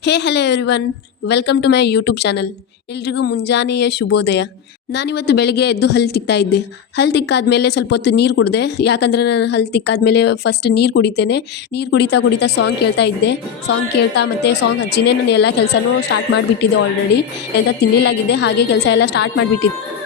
Hey hello everyone welcome to my YouTube channel ಎಲ್ರಿಗೂ ಮುಂಜಾನೆಯ ಶುಭೋದಯ. ನಾನಿವತ್ತು ಬೆಳಗ್ಗೆ ಎದ್ದು ಹಲ್ಲು ತಿಕ್ತಾ ಇದ್ದೆ. ಹಲ್ಲು ತಿಕ್ಕಾದ್ಮೇಲೆ ಸ್ವಲ್ಪ ಹೊತ್ತು ನೀರು ಕುಡಿದೆ. ಯಾಕಂದರೆ ನಾನು ಹಲ್ಲು ತಿಕ್ಕಾದ್ಮೇಲೆ ಫಸ್ಟ್ ನೀರು ಕುಡಿತೇನೆ. ನೀರು ಕುಡಿತಾ ಕುಡಿತಾ ಸಾಂಗ್ ಕೇಳ್ತಾ ಇದ್ದೆ. ಸಾಂಗ್ ಕೇಳ್ತಾ ಮತ್ತು ಸಾಂಗ್ ಹಚ್ಚಿನೇ ನಾನು ಎಲ್ಲ ಕೆಲಸನೂ ಸ್ಟಾರ್ಟ್ ಮಾಡಿಬಿಟ್ಟಿದ್ದೆ ಆಲ್ರೆಡಿ ಎಂತ ತಿನ್ನಲಾಗಿದ್ದೆ ಹಾಗೆ ಕೆಲಸ ಎಲ್ಲ ಸ್ಟಾರ್ಟ್ ಮಾಡಿಬಿಟ್ಟಿದ್ದೆ.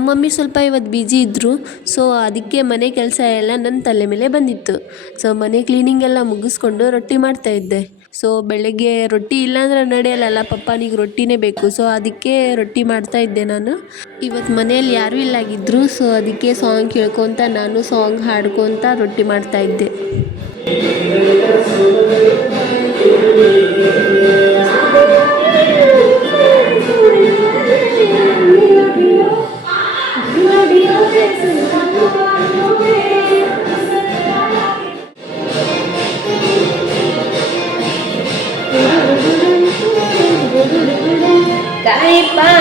ನಮ್ಮ ಮಮ್ಮಿ ಸ್ವಲ್ಪ ಇವತ್ತು ಬಿಜಿ ಇದ್ದರು ಸೊ ಅದಕ್ಕೆ ಮನೆ ಕೆಲಸ ಎಲ್ಲ ನನ್ನ ತಲೆ ಮೇಲೆ ಬಂದಿತ್ತು. ಸೊ ಮನೆ ಕ್ಲೀನಿಂಗ್ ಎಲ್ಲ ಮುಗಿಸ್ಕೊಂಡು ರೊಟ್ಟಿ ಮಾಡ್ತಾ ಇದ್ದೆ. ಸೊ ಬೆಳಗ್ಗೆ ರೊಟ್ಟಿ ಇಲ್ಲಾಂದ್ರೆ ನಡೆಯಲ್ಲಲ್ಲ, ಪಪ್ಪನಿಗೆ ರೊಟ್ಟಿನೇ ಬೇಕು. ಸೊ ಅದಕ್ಕೆ ರೊಟ್ಟಿ ಮಾಡ್ತಾ ಇದ್ದೆ ನಾನು. ಇವತ್ತು ಮನೆಯಲ್ಲಿ ಯಾರೂ ಇಲ್ಲಾಗಿದ್ದರು ಸೊ ಅದಕ್ಕೆ ಸಾಂಗ್ ಕೇಳ್ಕೊತ ನಾನು ಸಾಂಗ್ ಹಾಡ್ಕೊತ ರೊಟ್ಟಿ ಮಾಡ್ತಾ ಇದ್ದೆ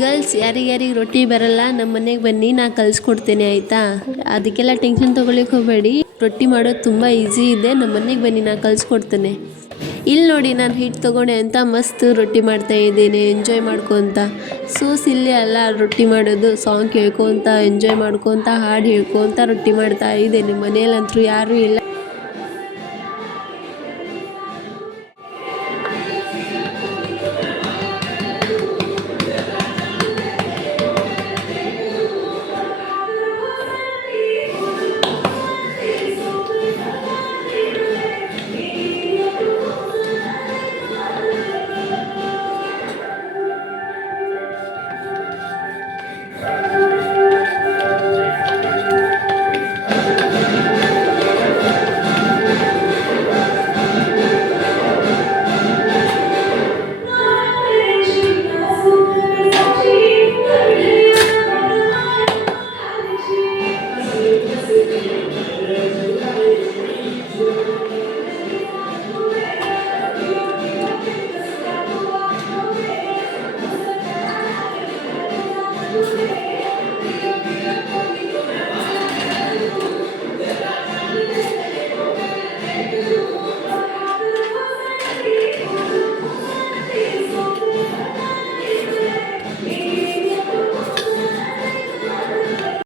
ಗರ್ಲ್ಸ್ ಯಾರಿಗ್ಯಾರಿಗೆ ರೊಟ್ಟಿ ಬರಲ್ಲ ನಮ್ಮ ಮನೆಗೆ ಬನ್ನಿ, ನಾ ಕಲಿಸ್ಕೊಡ್ತೇನೆ ಆಯ್ತಾ? ಅದಕ್ಕೆಲ್ಲ ಟೆನ್ಷನ್ ತೊಗೊಳಿಕ್ಕೆ ಹೋಗಬೇಡಿ. ರೊಟ್ಟಿ ಮಾಡೋದು ತುಂಬ ಈಸಿ ಇದೆ ನಮ್ಮ ಮನೆಗೆ ಬನ್ನಿ, ನಾ ಕಲಿಸ್ಕೊಡ್ತೇನೆ ಇಲ್ಲಿ ನೋಡಿ, ನಾನು ಹಿಟ್ ತೊಗೊಂಡೆ ಅಂತ ಮಸ್ತ್ ರೊಟ್ಟಿ ಮಾಡ್ತಾ ಇದ್ದೀನಿ ಎಂಜಾಯ್ ಮಾಡ್ಕೊಂತ ಸೂಸ್ ಇಲ್ಲೇ ಅಲ್ಲ, ರೊಟ್ಟಿ ಮಾಡೋದು ಸಾಂಗ್ ಕೇಳ್ಕೊತ ಎಂಜಾಯ್ ಮಾಡ್ಕೊತ ಹಾಡು ಹೇಳ್ಕೊತ ರೊಟ್ಟಿ ಮಾಡ್ತಾ ಇದ್ದೇನೆ. ಮನೆಯಲ್ಲಂತೂ ಯಾರೂ ಇಲ್ಲ.